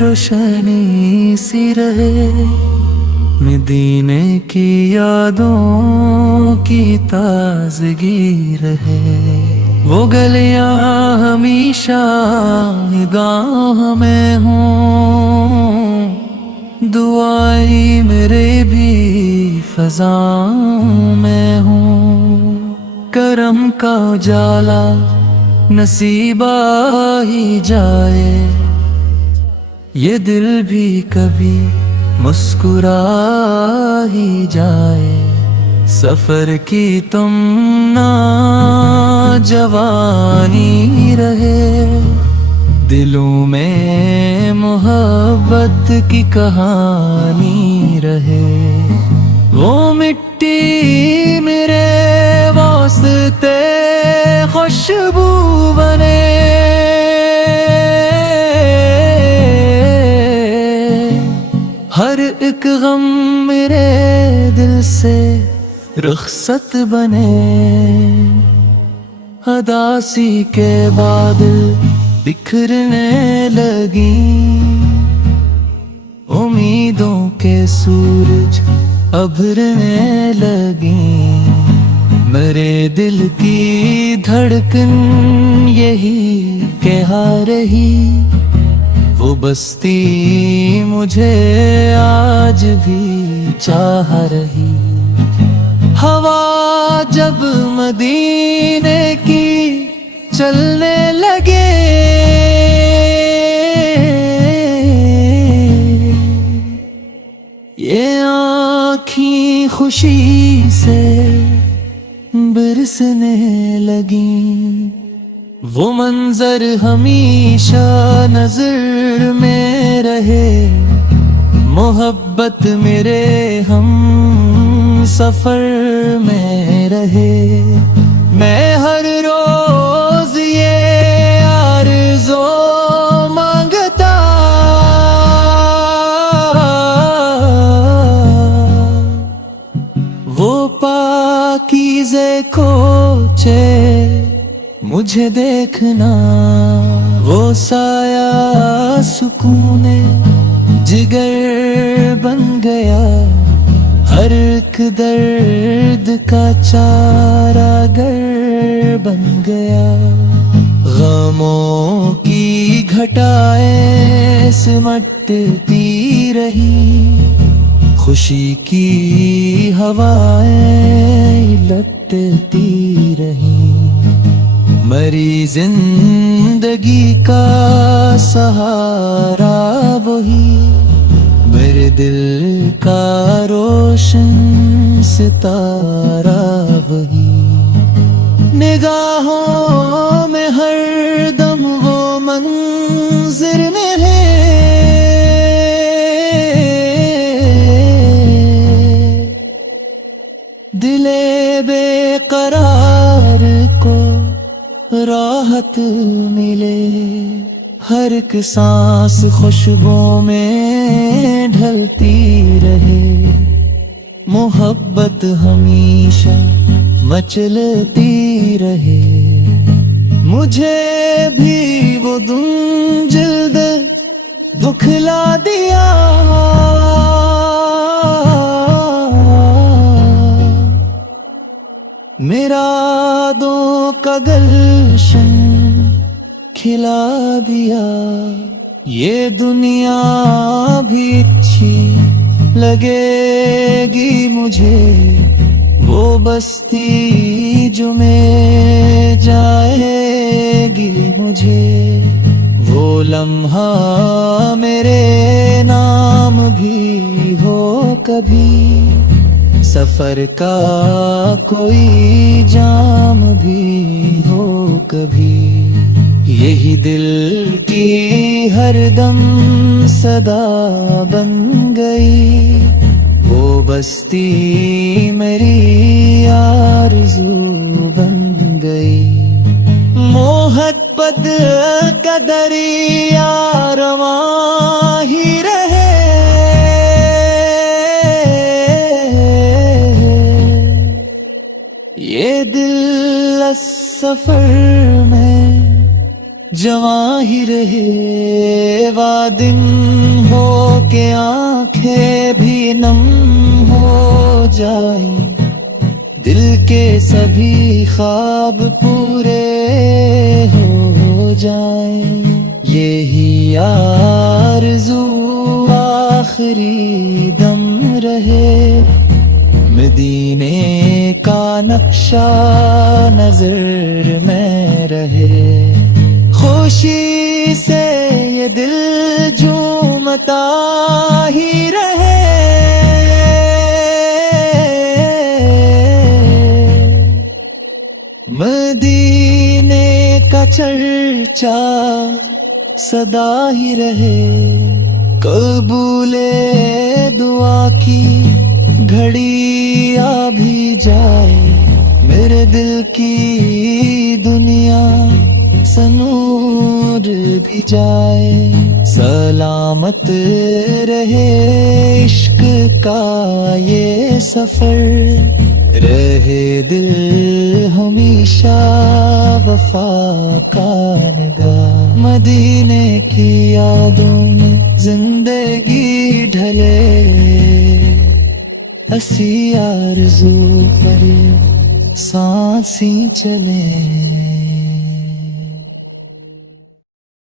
روشنی سی رہے، مدینے کی یادوں کی تازگی رہے، وہ گلیاں ہمیشہ نگاہ میں ہوں، دعائیں میرے بھی فضاؤں میں ہوں، کرم کا اجالا نصیب آ ہی جائے، یہ دل بھی کبھی مسکرا ہی جائے، سفر کی تم نہ جوانی رہے، دلوں میں محبت کی کہانی رہے، وہ مٹی میرے واسطے خوشبو بنے، ہر ایک غم میرے دل سے رخصت بنے، اداسی کے بادل بکھرنے لگی، امیدوں کے سورج ابھرنے لگی، میرے دل کی دھڑکن یہی کہہ رہی، وہ بستی مجھے آج بھی چاہ رہی، ہوا جب مدینے کی چلنے لگے، یہ آنکھیں خوشی سے برسنے لگیں، وہ منظر ہمیشہ نظر میں رہے، محبت میرے ہم سفر میں رہے، میں ہر روز یہ آرزو مانگتا، وہ پاکیزے کوچے مجھے دیکھنا، وہ سایہ سکون جگر بن گیا، ہر ایک درد کا چارہ گر بن گیا، غموں کی گھٹائیں سمٹتی رہی، خوشی کی ہوائیں لٹتی رہی، مری زندگی کا سہارا وہی، میرے دل کا روشن ستارہ وہی، نگاہوں میں ہر دم وہ منظر ہے، دل بے قرار کو راحت ملے، ہر ایک سانس خوشبو میں ڈھلتی رہے، محبت ہمیشہ مچلتی رہے، مجھے بھی وہ دن جلد دکھلا دیا، میرا دو کا گلشن کھلا دیا، یہ دنیا بھی اچھی لگے گی مجھے، وہ بستی جو میں جائے گی مجھے، وہ لمحہ میرے نام بھی ہو کبھی، سفر کا کوئی جام بھی ہو کبھی، یہی دل کی ہر دم صدا بن گئی، وہ بستی میری آرزو بن گئی، محبت کا دریا رواں ہی رہے، یہ دل سفر میں جواں ہی رہے وادم ہو کے آنکھیں بھی نم ہو جائیں، دل کے سبھی خواب پورے ہو جائیں، یہی آرزو آخری دم رہے، مدینے کا نقشہ نظر میں رہے، خوشی سے یہ دل جھومتا ہی رہے، مدینے کا چرچا صدا ہی رہے، قبول دعا کی گھڑی آ بھی جائے، میرے دل کی دنیا سنور بھی جائے، سلامت رہے عشق کا یہ سفر، رہے دل ہمیشہ وفا کا نگاہ، مدینے کی یادوں میں زندگی ڈھلے، اسی آرزو پر سانسیں چلے۔